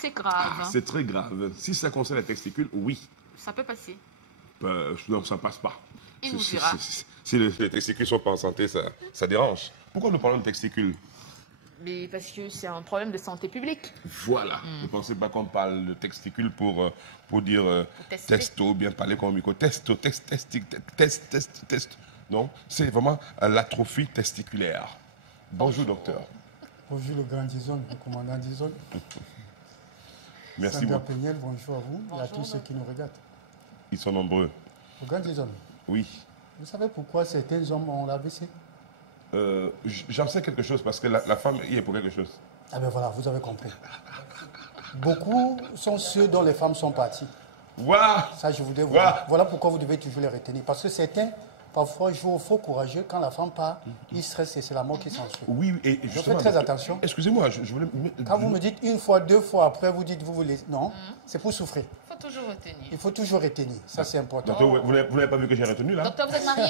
C'est grave. C'est très grave. Si ça concerne les testicules, oui. Ça peut passer. Non, ça ne passe pas. Il vous dira. Si les testicules ne sont pas en santé, ça dérange. Pourquoi nous parlons de testicules? Mais parce que c'est un problème de santé publique. Voilà. Ne pensez pas qu'on parle de testicules pour dire testo, bien parler comme micro. Testo, test. Non, c'est vraiment l'atrophie testiculaire. Bonjour, docteur. Bonjour le grand Dizon, le commandant Dizon. Merci Sandra beaucoup. Peniel, bonjour à vous et à Bonjour, tous ceux qui nous regardent. Ils sont nombreux. Le grand Dizon, Oui. vous savez pourquoi certains hommes ont l'AVC? J'en sais quelque chose parce que la femme y est pour quelque chose. Ah ben voilà, vous avez compris. Beaucoup sont ceux dont les femmes sont parties. Waouh! Ça, je voudrais vous Voilà. dire. Voilà pourquoi vous devez toujours les retenir. Parce que certains, parfois, jouent au faux courageux. Quand la femme part, ils stressent et c'est la mort qui s'ensuit. Oui, et Je fais justement, très attention. Excusez-moi, je voulais... Quand vous me dites une fois, deux fois, après vous dites vous voulez... Non, c'est pour souffrir. Il faut toujours retenir. Il faut toujours retenir. Ça, c'est important. Docteur, vous n'avez pas vu que j'ai retenu là? Docteur, vous êtes marié?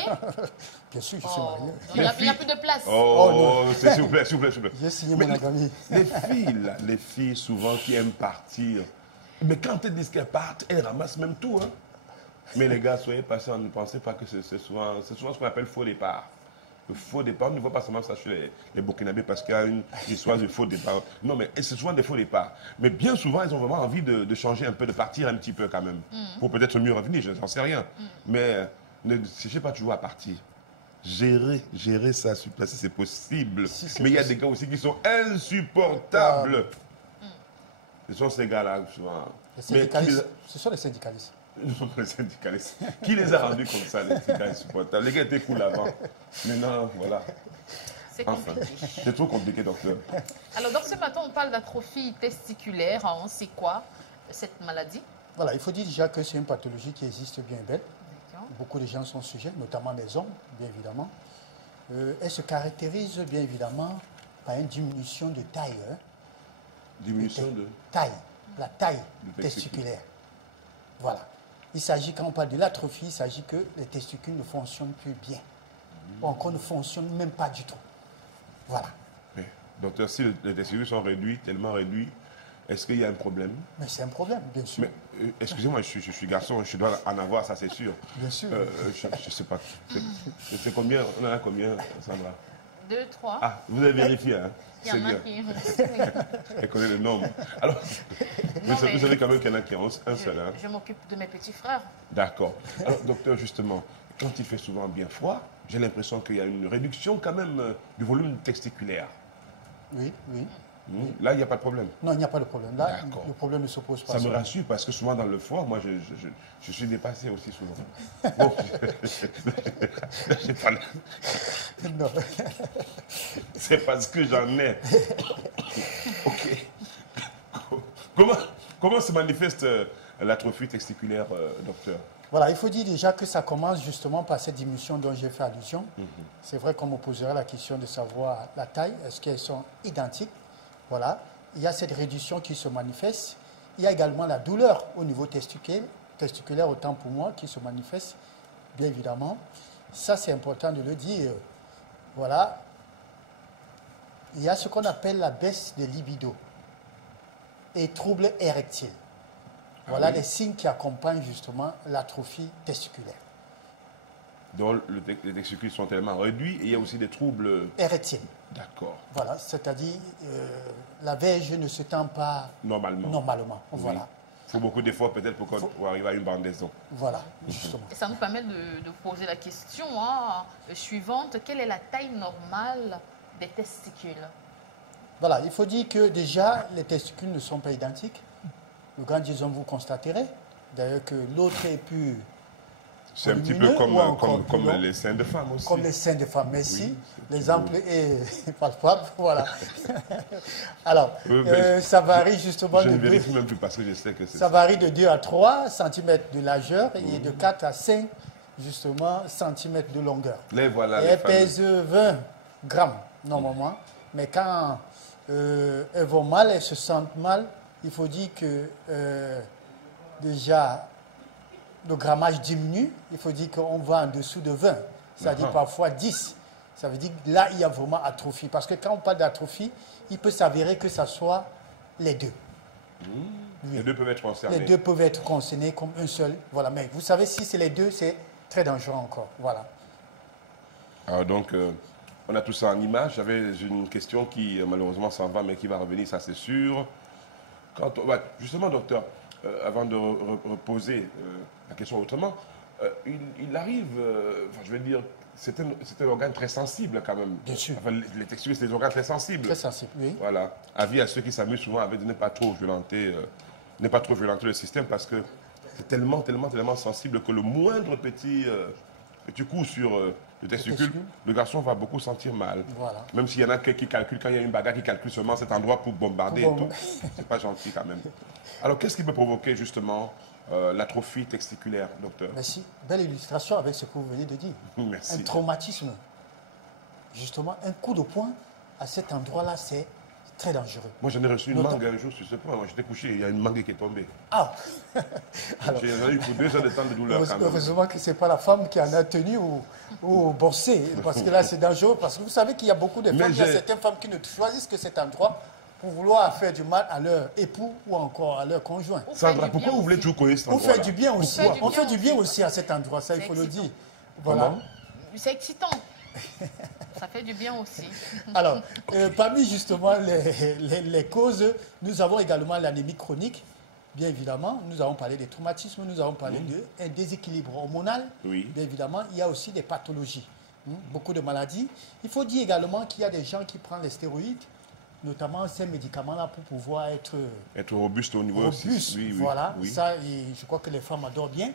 Bien sûr, je suis marié. Il n'y a plus de place. Oh, s'il vous plaît, s'il vous plaît, s'il vous plaît. J'ai signé Mais mon agamie. Les filles, là, les filles souvent qui aiment partir, mais quand elles disent qu'elles partent, elles ramassent même tout. Hein. Mais les gars, soyez patients, ne pensez pas que c'est souvent ce qu'on appelle faux départ. Le faux départ, on ne voit pas seulement ça chez les Burkinabés parce qu'il y a une histoire de faux départ. Non, mais c'est souvent des faux départs. Mais bien souvent, ils ont vraiment envie de changer un peu, de partir un petit peu quand même. Pour peut-être mieux revenir, je n'en sais rien. Mais ne cherchez pas toujours à partir. Gérer ça sur place, c'est possible. Si, mais il y a des gars aussi qui sont insupportables. Ce sont ces gars-là, souvent. Les syndicalistes, ce sont les syndicalistes. Les syndicalistes. Qui les a rendus comme ça, les gars insupportables? Les gars étaient cool avant. Maintenant, voilà. C'est Enfin, compliqué. c'est trop compliqué, docteur. Alors, donc ce matin, on parle d'atrophie testiculaire. On sait quoi, cette maladie? Voilà, il faut dire déjà que c'est une pathologie qui existe bien et belle. D'accord. Beaucoup de gens sont sujets, notamment les hommes, bien évidemment. Elle se caractérise bien évidemment par une diminution de taille. Hein, Diminution de... taille, la taille Le testicule. testiculaire. Voilà. Il s'agit, quand on parle de l'atrophie, il s'agit que les testicules ne fonctionnent plus bien. Ou encore ne fonctionnent même pas du tout. Voilà. Mais, docteur, si les testicules sont réduits, tellement réduits, est-ce qu'il y a un problème? Mais c'est un problème, bien sûr. Mais excusez-moi, je suis garçon, je dois en avoir, ça c'est sûr. Bien sûr. Je ne sais pas. C'est combien? On en a combien, Sandra? 2, 3. Ah, vous avez vérifié, hein? Il y C'est en a bien. qui... Elle connaît le nombre. Alors, Non, vous mais- savez quand même qu'il y en a qui ont un seul, hein? Je m'occupe de mes petits frères. D'accord. Alors, docteur, justement, quand il fait souvent bien froid, j'ai l'impression qu'il y a une réduction quand même du volume testiculaire. Oui, oui. Là, il n'y a pas de problème. Non, il n'y a pas de problème. Là, D'accord. le problème ne s'oppose pas. Ça me rassure parce que souvent dans le froid, moi, je suis dépassé aussi souvent. Bon, j'ai pas- Non. c'est parce que j'en ai. Ok. Comment se manifeste l'atrophie testiculaire, docteur? Voilà, il faut dire déjà que ça commence justement par cette diminution dont j'ai fait allusion. C'est vrai qu'on me poserait la question de savoir la taille, est-ce qu'elles sont identiques? Voilà, il y a cette réduction qui se manifeste. Il y a également la douleur au niveau testiculaire autant pour moi, qui se manifeste, bien évidemment. Ça, c'est important de le dire. Voilà. Il y a ce qu'on appelle la baisse de libido et troubles érectiles. Voilà oui. les signes qui accompagnent justement l'atrophie testiculaire. Donc, les testicules sont tellement réduits et il y a aussi des troubles. Érectile. D'accord. Voilà, c'est-à-dire la verge ne se tend pas Normalement. normalement. Oui. Voilà, Il faut beaucoup d'efforts peut-être pour arriver à une bandaison. voilà, justement. Et ça nous permet de poser la question suivante. Quelle est la taille normale des testicules? Voilà, il faut dire que déjà, les testicules ne sont pas identiques. Le grand disons, vous constaterez. D'ailleurs que l'autre est plus C'est un petit volumineux peu ou encore comme plus long. les seins de femmes aussi. Comme les seins des femmes, merci. Oui, c'est L'exemple est palpable, voilà. Alors, Oui, mais ça varie justement Je de ne 2, vérifie même plus parce que je sais que c'est ça varie de 2 à 3 cm de largeur et de 4 à 5 justement centimètres de longueur. Les voilà, Et les elles fameux. pèsent 20 grammes normalement, mais quand elles vont mal, elles se sentent mal, il faut dire que déjà le grammage diminue, il faut dire qu'on va en dessous de 20, c'est-à-dire parfois 10. Ça veut dire que là, il y a vraiment atrophie. Parce que quand on parle d'atrophie, il peut s'avérer que ça soit les deux. Oui. Les deux peuvent être concernés. Les deux peuvent être concernés comme un seul. Voilà. Mais vous savez, si c'est les deux, c'est très dangereux encore. Voilà. Alors donc, on a tout ça en image. J'avais une question qui, malheureusement, s'en va, mais qui va revenir, ça c'est sûr. Ouais, justement, docteur, avant de reposer la question autrement, il arrive, enfin, je veux dire, c'est un organe très sensible quand même. Bien sûr. Enfin, les testicules, c'est des organes très sensibles. Très sensible, oui. Voilà. Avis à ceux qui s'amusent souvent avec de ne pas trop violenter le système parce que c'est tellement, tellement, tellement sensible que le moindre petit coup sur le testicule, le garçon va beaucoup sentir mal. Voilà. Même s'il y en a qui calculent, quand il y a une bagarre qui calcule seulement cet endroit pour bombarder et tout, c'est pas gentil quand même. Alors, qu'est-ce qui peut provoquer justement l'atrophie testiculaire, docteur? Merci. Belle illustration avec ce que vous venez de dire. Merci. Un traumatisme. Justement, un coup de poing à cet endroit-là, c'est très dangereux. Moi, j'en ai reçu une mangue un jour sur ce point. Moi, j'étais couché, il y a une mangue qui est tombée. Ah. J'en ai eu pour 2 heures de temps de douleur quand même. Heureusement que ce n'est pas la femme qui en a tenu ou bossé, parce que là, c'est dangereux. Parce que vous savez qu'il y a beaucoup de femmes, il y a certaines femmes qui ne choisissent que cet endroit pour vouloir faire du mal à leur époux ou encore à leur conjoint. Sandra, pourquoi vous voulez toujours connaître cet endroit-là? On fait du bien aussi. On fait du bien aussi à cet endroit, ça, il faut le dire. Voilà. C'est excitant. Ça fait du bien aussi. Alors, parmi justement les causes, nous avons également l'anémie chronique. Bien évidemment, nous avons parlé des traumatismes, nous avons parlé d'un déséquilibre hormonal. Oui. Bien évidemment, il y a aussi des pathologies, beaucoup de maladies. Il faut dire également qu'il y a des gens qui prennent les stéroïdes, notamment ces médicaments-là pour pouvoir être robuste au niveau robuste. aussi. Oui, voilà, oui. ça, je crois que les femmes adorent bien,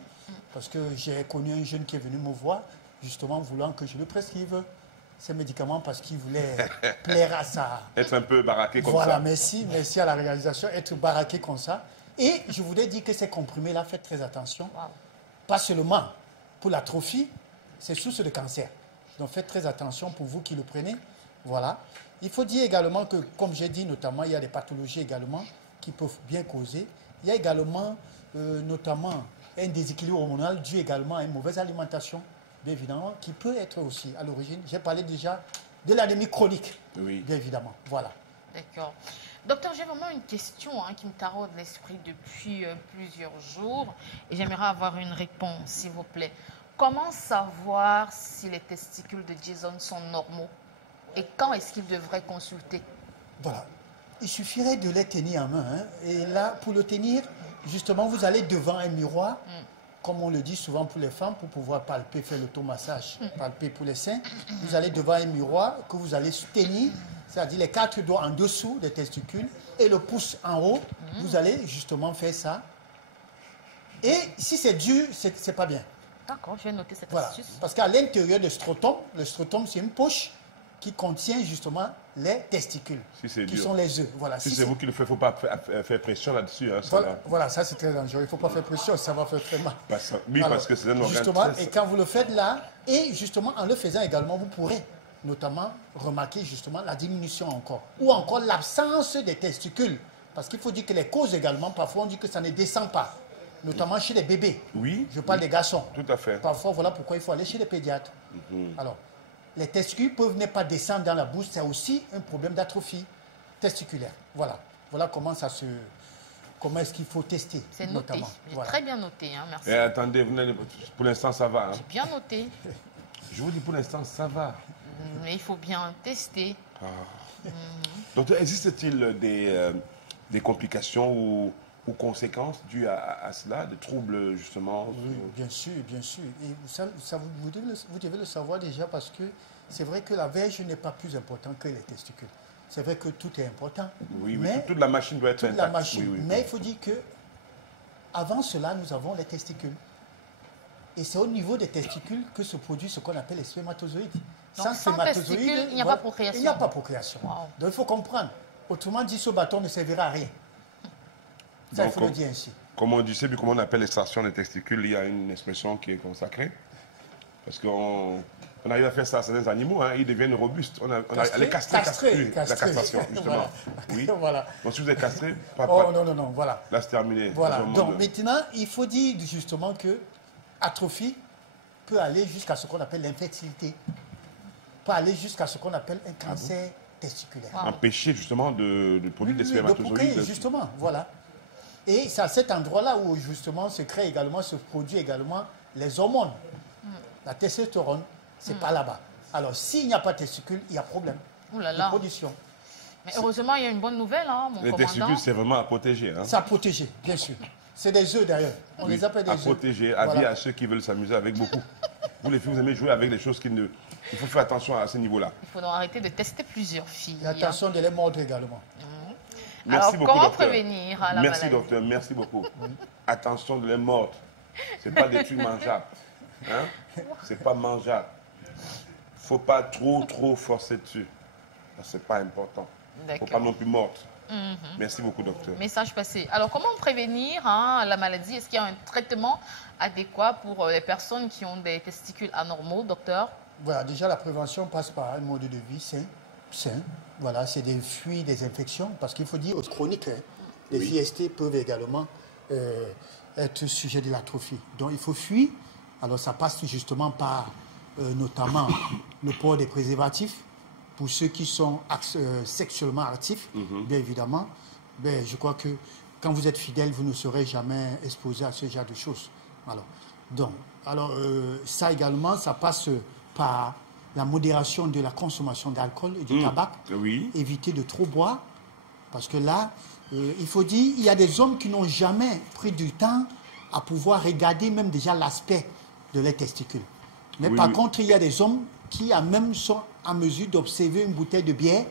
parce que j'ai connu un jeune qui est venu me voir, justement voulant que je lui prescrive ces médicaments parce qu'il voulait plaire à ça. Être un peu baraqué comme ça. Voilà, merci à la réalisation, être baraqué comme ça. Et je voulais dire que ces comprimés-là, faites très attention. Wow. Pas seulement pour l'atrophie, c'est source de cancer. Donc faites très attention pour vous qui le prenez. Voilà. Il faut dire également que, comme j'ai dit, notamment, il y a des pathologies également qui peuvent bien causer. Il y a également, notamment, un déséquilibre hormonal dû également à une mauvaise alimentation, bien évidemment, qui peut être aussi à l'origine. J'ai parlé déjà de l'anémie chronique, bien évidemment. Voilà. D'accord. Docteur, j'ai vraiment une question qui me taraude l'esprit depuis plusieurs jours et j'aimerais avoir une réponse, s'il vous plaît. Comment savoir si les testicules de Jason sont normaux et quand est-ce qu'il devrait consulter? Voilà. Il suffirait de les tenir en main. Et là, pour le tenir, justement, vous allez devant un miroir, comme on le dit souvent pour les femmes, pour pouvoir palper, faire l'automassage, palper pour les seins. Vous allez devant un miroir que vous allez tenir, c'est-à-dire les 4 doigts en dessous des testicules et le pouce en haut. Vous allez justement faire ça. Et si c'est dur, c'est pas bien. D'accord, je vais noter cette Voilà. astuce. Parce qu'à l'intérieur du scrotum, le scrotum, c'est une poche qui contient justement les testicules, qui sont les œufs. Voilà. Si c'est vous qui le faites, il ne faut pas faire pression là-dessus. Hein, voilà, ça c'est très dangereux. Il ne faut pas faire pression, ça va faire très mal. Oui, alors, parce que c'est un organe justement, et quand vous le faites là, et justement en le faisant également, vous pourrez notamment remarquer justement la diminution encore. Ou encore l'absence des testicules. Parce qu'il faut dire que les causes également, parfois on dit que ça ne descend pas. Notamment chez les bébés. Oui. Je parle des garçons. Tout à fait. Parfois, voilà pourquoi il faut aller chez les pédiatres. Alors, les testicules peuvent ne pas descendre dans la bouche, c'est aussi un problème d'atrophie testiculaire. Voilà. Voilà comment est-ce qu'il faut tester. C'est noté. J'ai très bien noté, merci. Et attendez, pour l'instant ça va. J'ai bien noté. Je vous dis pour l'instant ça va. Mais il faut bien tester. Donc, existe-t-il des complications ou conséquences dues à cela, des troubles justement? Oui, bien sûr, bien sûr. Et vous devez le savoir déjà parce que c'est vrai que la verge n'est pas plus importante que les testicules. C'est vrai que tout est important. Oui, mais toute la machine doit être toute intacte. La machine. Mais il faut dire que avant cela, nous avons les testicules. Et c'est au niveau des testicules que se produit ce qu'on appelle les spermatozoïdes. Donc, sans testicules, il n'y a pas procréation. Il n'y a pas procréation. Wow. Donc il faut comprendre. Autrement dit, ce bâton ne servira à rien. Ça, il faut le dire ainsi. Comme on dit, comment on appelle l'extraction des testicules, il y a une expression qui est consacrée. Parce qu'on arrive à faire ça à certains animaux, ils deviennent robustes. Elle est castrée. La castration, justement. Voilà. Oui. Voilà. Donc si vous êtes castré, oh non, voilà. Là, c'est terminé. Voilà. Donc maintenant, il faut dire justement que atrophie peut aller jusqu'à ce qu'on appelle l'infertilité. Peut aller jusqu'à ce qu'on appelle un cancer testiculaire. Empêcher justement de produire des spermatozoïdes. Justement, voilà. Et c'est à cet endroit-là où justement se crée également, se produit également les hormones. La testostérone, c'est pas là-bas. Alors, s'il n'y a pas de testicules, il y a problème Ouh là de là. production. Mais heureusement, il y a une bonne nouvelle, hein, mon Les commandant. testicules, c'est vraiment à protéger. Hein. C'est à protéger, bien sûr. C'est des œufs d'ailleurs. On les appelle des à œufs. protéger, avis Voilà. à ceux qui veulent s'amuser avec beaucoup. Vous, les filles, vous aimez jouer avec des choses qui ne... Il faut faire attention à ce niveau-là. Il faut donc arrêter de tester plusieurs filles. Et attention de les mordre également. Merci Alors, beaucoup, comment docteur. prévenir la Merci, maladie? docteur. Merci beaucoup. Attention de les mordre. Ce n'est pas des trucs mangeables. Hein? Ce n'est pas mangeable. Il ne faut pas trop forcer dessus. Ce n'est pas important. Il ne faut D'accord. pas non plus mordre. Merci beaucoup, docteur. Message passé. Alors, comment prévenir la maladie? Est-ce qu'il y a un traitement adéquat pour les personnes qui ont des testicules anormaux, docteur? Voilà, déjà la prévention passe par un mode de vie sain. Voilà, c'est des fuites, des infections, parce qu'il faut dire aux chroniques, hein, les IST peuvent également être sujets de l'atrophie. Donc il faut fuir. Alors ça passe justement par notamment le port des préservatifs pour ceux qui sont sexuellement actifs, bien évidemment. Ben, je crois que quand vous êtes fidèle, vous ne serez jamais exposé à ce genre de choses. Alors, ça également, ça passe par la modération de la consommation d'alcool et du tabac. Oui. Éviter de trop boire. Parce que là, il faut dire, il y a des hommes qui n'ont jamais pris du temps à pouvoir regarder même déjà l'aspect de leurs testicules. Mais par contre, il y a des hommes qui même sont en mesure d'observer une bouteille de bière.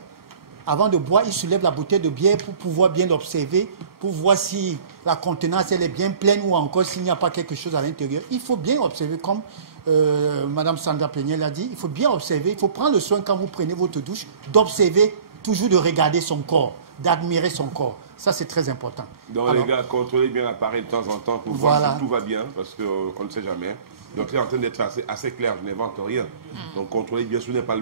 Avant de boire, ils soulèvent la bouteille de bière pour pouvoir bien l'observer, pour voir si la contenance elle est bien pleine ou encore s'il n'y a pas quelque chose à l'intérieur. Il faut bien observer, comme Mme Sandra Peniel a dit, il faut bien observer, il faut prendre le soin quand vous prenez votre douche, d'observer, toujours de regarder son corps, d'admirer son corps. Ça, c'est très important. Donc, les gars, contrôlez bien l'appareil de temps en temps pour voir si tout va bien, parce qu'on ne sait jamais. Donc, c'est en train d'être assez clair, je n'invente rien. Donc, contrôlez bien, si vous n'avez pas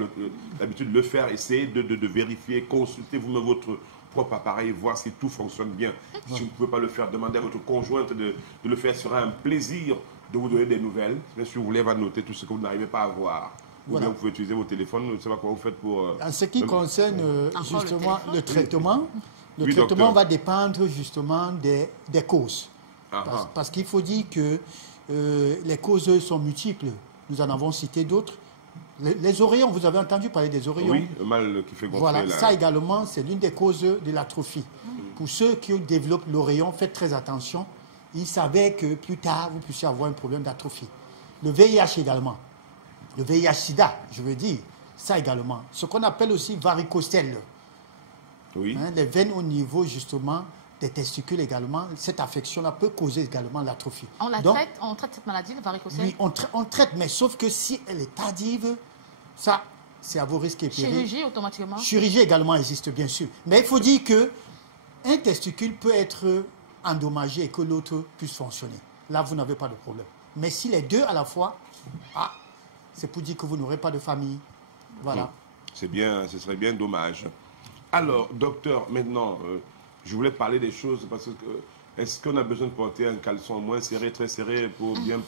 l'habitude de le faire, essayez de vérifier, consultez vous-même votre propre appareil, voir si tout fonctionne bien. Si vous ne pouvez pas le faire, demandez à votre conjointe de le faire. Ce sera un plaisir de vous donner des nouvelles. Mais si vous voulez, elle va noter tout ce que vous n'arrivez pas à voir. Ou bien vous pouvez utiliser vos téléphones, je ne sais pas comment vous faites pour... En ce qui concerne justement le traitement, docteur. va dépendre justement des causes. Parce qu'il faut dire que les causes sont multiples. Nous en avons cité d'autres. Les oreillons, vous avez entendu parler des oreillons? Oui, le mal qui fait gonfler. Voilà, ça également, c'est l'une des causes de l'atrophie. Pour ceux qui développent l'oreillon, faites très attention. Ils savaient que plus tard, vous puissiez avoir un problème d'atrophie. Le VIH également. Le VIH-Sida, je veux dire, ça également. Ce qu'on appelle aussi varicocèle. Oui. Les veines au niveau, justement, des testicules également. Cette affection-là peut causer également l'atrophie. On traite cette maladie, le varicocèle? Oui, on traite, mais sauf que si elle est tardive, ça, c'est à vos risques et périls. Chirurgie automatiquement? Chirurgie également existe, bien sûr. Mais il faut dire que un testicule peut être endommagé et que l'autre puisse fonctionner. Là, vous n'avez pas de problème. Mais si les deux à la fois, c'est pour dire que vous n'aurez pas de famille. Voilà. C'est bien, ce serait bien dommage. Alors, docteur, maintenant, je voulais parler des choses parce que est-ce qu'on a besoin de porter un caleçon moins serré, très serré pour bien...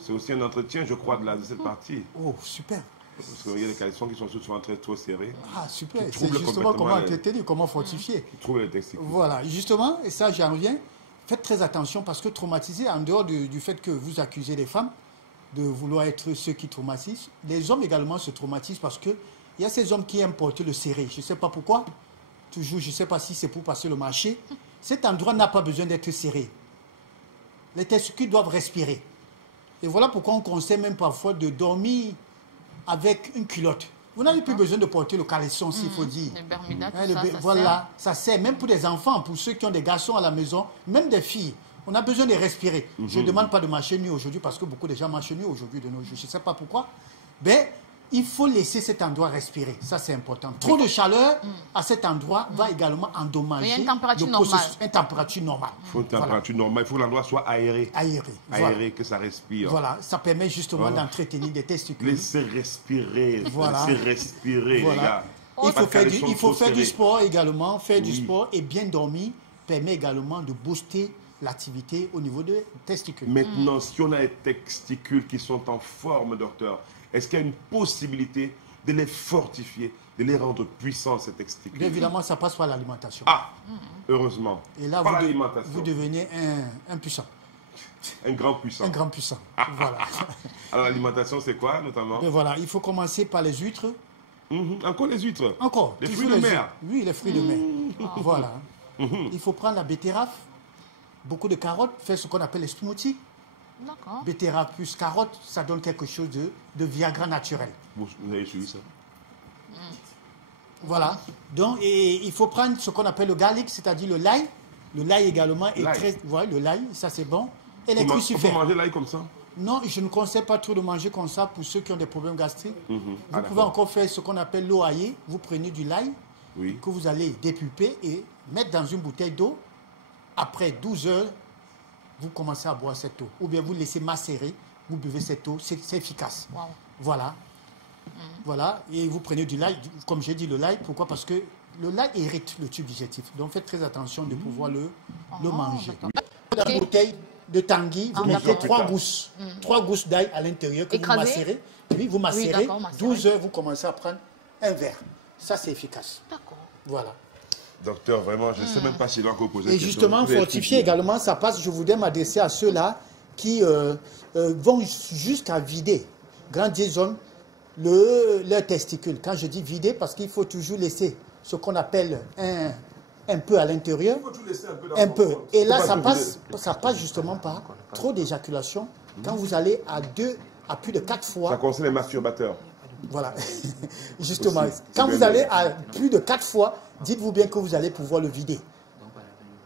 C'est aussi un entretien, je crois, de cette partie. Oh, super. Parce qu'il y a des caleçons qui sont souvent très trop serrés. Ah, super. Qui C'est troublent justement comment complètement entretenir, comment fortifier. Qui trouvent les testicules. Voilà, justement, et ça, j'en reviens. Faites très attention parce que traumatiser, en dehors du fait que vous accusez les femmes de vouloir être ceux qui traumatisent, les hommes également se traumatisent parce qu'il y a ces hommes qui aiment porter le serré. Je ne sais pas pourquoi. Toujours, je ne sais pas si c'est pour passer le marché. Cet endroit n'a pas besoin d'être serré. Les testicules doivent respirer. Et voilà pourquoi on conseille même parfois de dormir avec une culotte. Vous n'avez plus besoin de porter le caleçon, s'il faut dire. Le Bermuda, tout Hein, ça voilà, ça sert même pour des enfants, pour ceux qui ont des garçons à la maison, même des filles. On a besoin de respirer. Je ne demande pas de marcher nu aujourd'hui parce que beaucoup de gens marchent nu aujourd'hui de nos jours. Je ne sais pas pourquoi. Mais il faut laisser cet endroit respirer. Ça, c'est important. Trop de chaleur à cet endroit va également endommager. Mais il y a une température le normale. Une température normale. Il faut une température normale. Il faut que l'endroit soit aéré. Aéré. Aéré, que ça respire. Voilà, ça permet justement d'entretenir des testicules. Laissez respirer. Voilà. Laissez respirer, les gars. Il faut faire du sport également. Faire du sport et bien dormir permet également de booster l'activité au niveau des testicules. Maintenant, si on a des testicules qui sont en forme, docteur, est-ce qu'il y a une possibilité de les fortifier de les rendre puissants, ces testicules. Bien évidemment, ça passe par l'alimentation. Ah, heureusement. Et là, Par l'alimentation. vous devenez un puissant. Un grand puissant. Un grand puissant. Voilà. Alors l'alimentation, c'est quoi notamment? Et voilà, il faut commencer par les huîtres. Encore les huîtres. Encore. Les toujours fruits de mer. huîtres. Oui, les fruits de mer. Voilà. Il faut prendre la betterave, beaucoup de carottes, faire ce qu'on appelle les smoothies. D'accord. Betterave plus carotte, ça donne quelque chose de Viagra naturel. Vous avez suivi ça? Voilà. Donc, et il faut prendre ce qu'on appelle le garlic, c'est-à-dire le l'ail. Le l'ail également est L'ail. très... Voilà, le l'ail, ça c'est bon. Et les On peut crucifères. manger l'ail comme ça? Non, je ne conseille pas trop de manger comme ça pour ceux qui ont des problèmes gastriques. Vous Ah, pouvez d'accord. encore faire ce qu'on appelle l'eau aillée. Vous prenez du l'ail Oui. que vous allez dépulper et mettre dans une bouteille d'eau. Après 12 heures, vous commencez à boire cette eau. Ou bien vous laissez macérer, vous buvez cette eau, c'est efficace. Wow. Voilà. Voilà. Et vous prenez du l'ail, comme j'ai dit le l'ail, pourquoi? Parce que le l'ail irrite le tube digestif. Donc faites très attention de pouvoir le manger. d'accord. Dans la bouteille de Tanguy, vous mettez d'accord. 3 gousses. 3 gousses d'ail à l'intérieur que Écrasé. vous macérez. Oui, vous macérez. d'accord, macéré. 12 heures, vous commencez à prendre un verre. Ça, c'est efficace. D'accord. Voilà. Docteur, vraiment, je ne sais même pas si je dois encore poser Et une question. justement, Vous pouvez fortifier expliquer. également, ça passe, je voudrais m'adresser à ceux-là qui vont jusqu'à vider, grandir leurs testicules. Quand je dis vider, parce qu'il faut toujours laisser ce qu'on appelle un peu à l'intérieur. Il faut tout laisser un peu dans Un son peu. corps. Et là, Faut pas ça passe justement par trop d'éjaculation. Quand vous allez à plus de 4 Ça fois, concerne les masturbateurs. voilà, justement, Aussi, quand c'est vous bien allez dit. à plus de 4 fois, dites-vous bien que vous allez pouvoir le vider.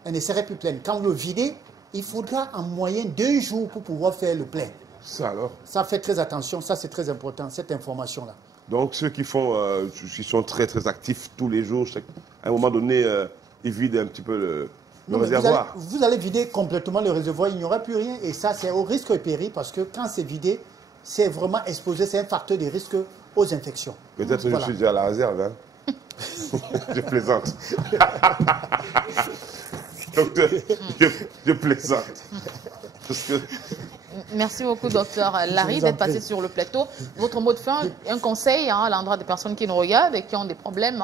Elle ne serait plus pleine. Quand vous le videz, il faudra en moyenne 2 jours pour pouvoir faire le plein. Ça alors. Ça, fait très attention, ça c'est très important, cette information-là. Donc ceux qui sont très très actifs tous les jours, à un moment donné, ils vident un petit peu le Non, mais réservoir. vous allez vider complètement le réservoir, il n'y aura plus rien. Et ça, c'est au risque et péril parce que quand c'est vidé, c'est vraiment exposé, c'est un facteur de risque aux infections. Peut-être que Voilà. je suis déjà à la réserve. Hein. Je plaisante. Docteur, je plaisante. Parce que Merci beaucoup, docteur Larry, Je vous en d'être passé prie. sur le plateau. Votre mot de fin, un conseil à l'endroit des personnes qui nous regardent et qui ont des problèmes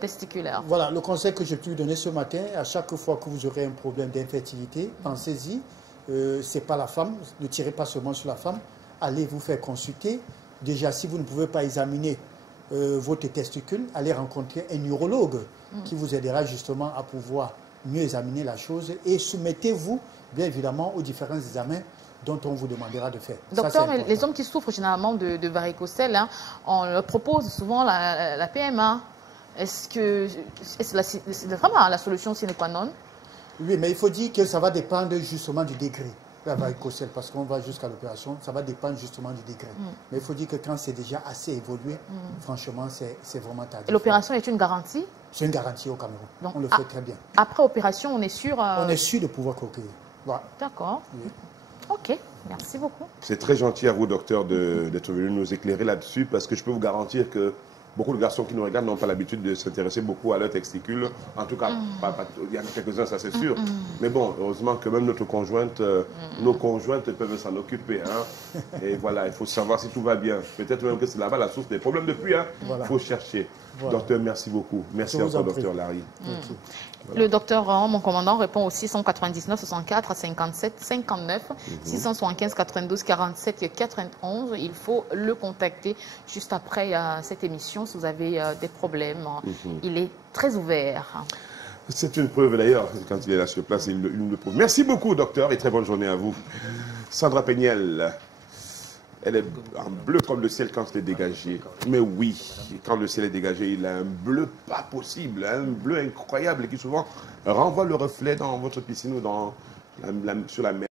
testiculaires. Voilà, le conseil que j'ai pu donner ce matin, à chaque fois que vous aurez un problème d'infertilité, pensez-y, c'est pas la femme, ne tirez pas seulement sur la femme, allez vous faire consulter. Déjà, si vous ne pouvez pas examiner votre testicule, allez rencontrer un urologue qui vous aidera justement à pouvoir mieux examiner la chose et soumettez-vous, bien évidemment, aux différents examens dont on vous demandera de faire. Ça, Docteur, c'est mais les important. hommes qui souffrent généralement de varicocèle, hein, on leur propose souvent la PMA. Est-ce que c'est vraiment la solution sine qua non? Oui, mais il faut dire que ça va dépendre justement du degré, la varicocèle, parce qu'on va jusqu'à l'opération, ça va dépendre justement du degré. Mais il faut dire que quand c'est déjà assez évolué, franchement, c'est vraiment tardif. Et l'opération est une garantie? C'est une garantie au Cameroun. Donc, on le fait très bien. Après opération, on est sûr... On est sûr de pouvoir coquiller. Voilà. D'accord. Oui. Ok, merci beaucoup. c'est très gentil à vous, docteur, d'être venu nous éclairer là-dessus, parce que je peux vous garantir que beaucoup de garçons qui nous regardent n'ont pas l'habitude de s'intéresser beaucoup à leurs testicules. En tout cas, il y en a quelques-uns, ça c'est sûr. Mais bon, heureusement que même notre conjointe, nos conjointes peuvent s'en occuper. Hein. Et voilà, il faut savoir si tout va bien. Peut-être même que c'est là-bas la source des problèmes depuis. Hein. Voilà. Il faut chercher. Voilà. Docteur, merci beaucoup. Merci Je vous en encore, prie. docteur Larry. Le docteur, mon commandant, répond au 699 64 57 59 675 92 47 91. Il faut le contacter juste après cette émission si vous avez des problèmes. Il est très ouvert. C'est une preuve d'ailleurs, quand il est là sur place, il nous le prouve. Merci beaucoup, docteur, et très bonne journée à vous. Sandra Peignel, elle est en bleu comme le ciel quand il est dégagé. Mais oui, quand le ciel est dégagé, il a un bleu pas possible, un bleu incroyable qui souvent renvoie le reflet dans votre piscine ou sur la mer.